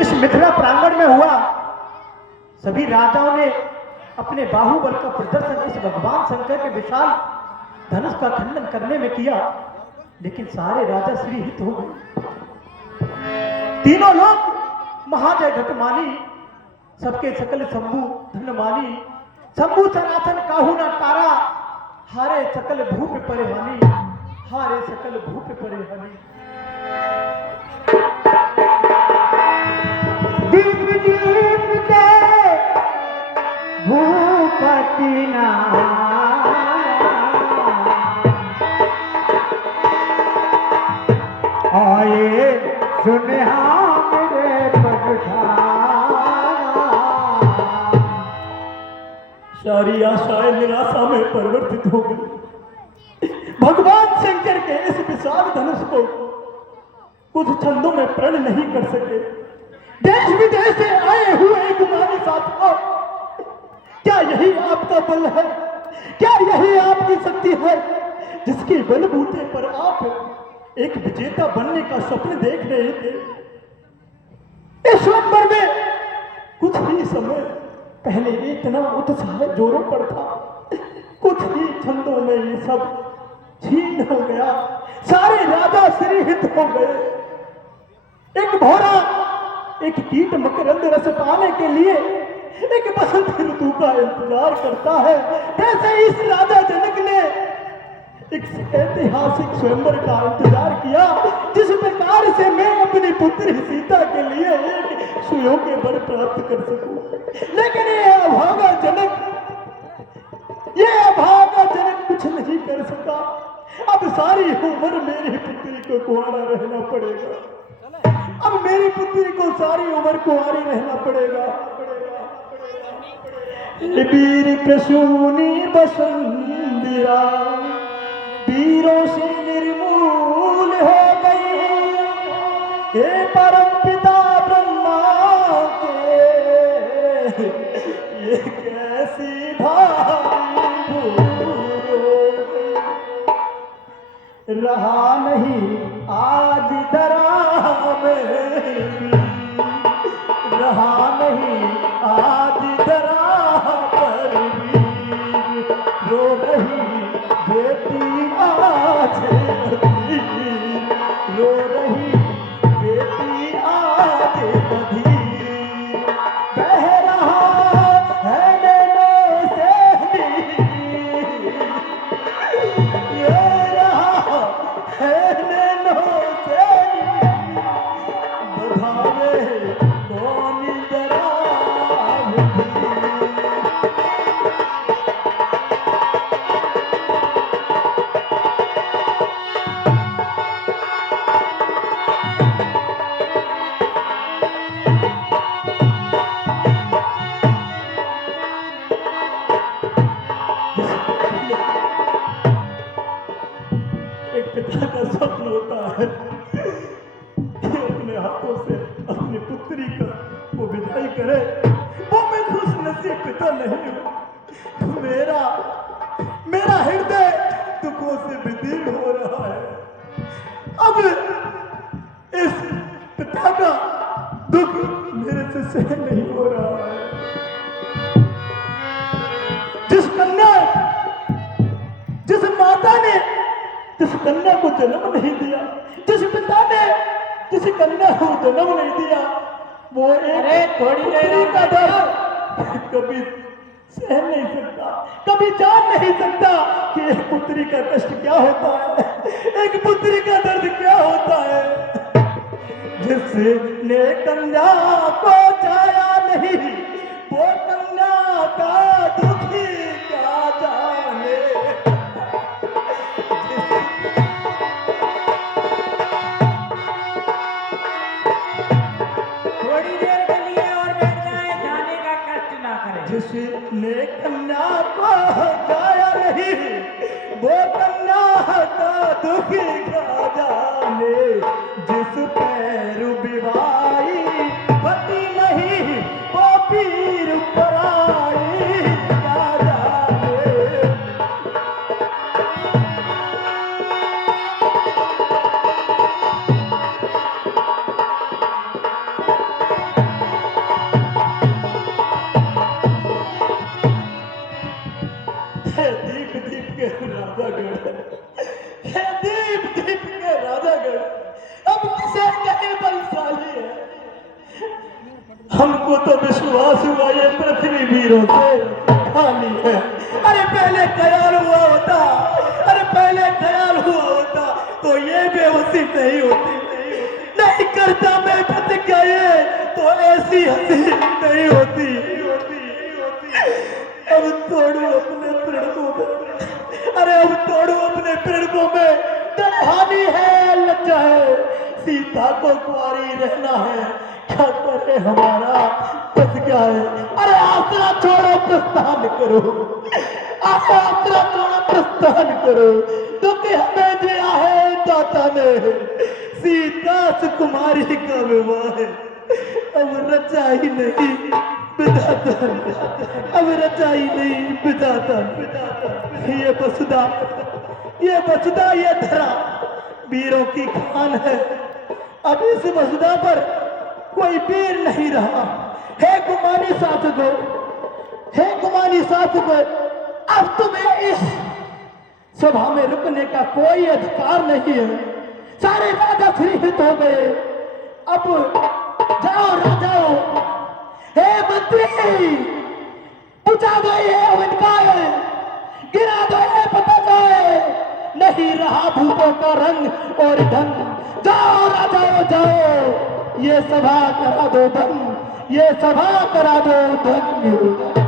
इस मिथिला प्रांगण में हुआ। सभी राजाओं ने अपने बाहुबल का प्रदर्शन इस भगवान शंकर के विशाल धनुष का खंडन करने में किया, लेकिन सारे राजा श्री हित हो गए। तीनों लोग महाजय घटमानी, सबके सकल शंभु धनमानी, शंभु सनातन काहू न तारा, हारे सकल भूप परिहानी, हारे सकल भूप परिहानी। दीप दीप के भूपति ना आए सुनहा मेरे पगठाना। सारी आशाएं निराशा में परिवर्तित हो गई। भगवान शंकर के इस विशाल धनुष को कुछ छंदों में प्रण नहीं कर सके। देश विदेश से आए हुए गुमानी साथियों, क्या यही आपका बल है? क्या यही आपकी शक्ति है जिसके बलबूते पर आप एक विजेता बनने का स्वप्न देख रहे थे? इस स्वप्न में कुछ ही समय पहले इतना उत्साह जोरों पर था, कुछ ही छंदों में ये सब छीन हो गया। सारे राजा श्रीहित हो गए। एक भौरा एक कीट मकरंद रस पाने के लिए एक बसंत ऋतु का इंतजार करता है, वैसे इस राजा जनक ने एक ऐतिहासिक स्वयंवर का इंतजार किया, जिस प्रकार से मैं अपनी पुत्री सीता के लिए एक सुयोग्य वर प्राप्त कर सकूं। लेकिन ये अभागा जनक कुछ नहीं कर सका। अब सारी उम्र मेरी पुत्री को कुंवारा रहना पड़ेगा। अब मेरी पुत्री को सारी उम्र कुंवारी रहना पड़ेगा। वीर प्रसूनी बसुंधरा वीरों से निर्मूल हो गई, हे परम पिता ब्रह्मा के ये कैसी भारी भूल हो गई। रहा नहीं आज दरा में, रहा नहीं आज दरा पर भी, रो रही बेटी आज बधी, रो रही बेटी आज बधी। बह रहा है नैनों से ये रहा है नैनों से बधावे कौन दरा पिता का स्वप्न होता है कि अपने हाथों से अपनी पुत्री का वो विदाई करे। वो मैं खुश नसीब पिता नहीं हूँ। मेरा हृदय दुखों से विदीर्ण हो रहा है। अब इस पिता का दुख मेरे से सहन नहीं हो रहा है। जिस माता ने जिस कन्या को जन्म नहीं दिया, जिस पिता ने जिस कन्या को जन्म नहीं दिया, वो एक थोड़ी देर का दर्द कभी सहन नहीं सकता, कभी जान नहीं सकता कि एक पुत्री का कष्ट क्या होता है, एक पुत्री का दर्द क्या होता है। जिसने कन्या को चाया नहीं, वो कन्या का दुखी क्या जाने। जिसने कन्या को जाया नहीं, वो कन्या का दुखी का जाने। जिस पैर विवाही पति नहीं, वो पीर पराई क्या जाने। हमको तो विश्वास हुआ ये पृथ्वी वीरों से खाली है। अरे पहले ख्याल हुआ होता, अरे पहले ख्याल हुआ होता तो ये बेहोशी नहीं होती। नहीं करता मैं प्रतिज्ञा ये तो ऐसी हंसी नहीं होती। अब तोड़ू अपने प्रणकों में, अरे अब तोड़ू अपने प्रणकों में। हानि है, लज्जा है, सीता को कुंवारी रहना है, क्या करे हमारा बस क्या है। अरे आसरा छोड़ो प्रस्थान करो, आसरा छोड़ो प्रस्थान करो। दुख हमें दिया है दाता ने, सीता सुकुमारी का विवाह है। अब रचा ही नहीं विधाता, अब रचा ही नहीं विधाता। ये वसुधा, ये वसुधा, ये धरा वीरों की खान है। अब इस वसुधा पर कोई वीर नहीं रहा। हे गुमानी शासको, हे गुमानी शासको, अब तुम्हें इस सभा में रुकने का कोई अधिकार नहीं है। सारे राजा श्रीहित हो गए, अब जाओ राजाओं। हे मंत्री, बुझा दो ये अवनकाय, गिरा दो ये पताकाय। नहीं रहा भूतों का रंग और ढंग। जाओ राजाओं जाओ, ये सभा करा दो दंग, ये सभा करा दो दंग।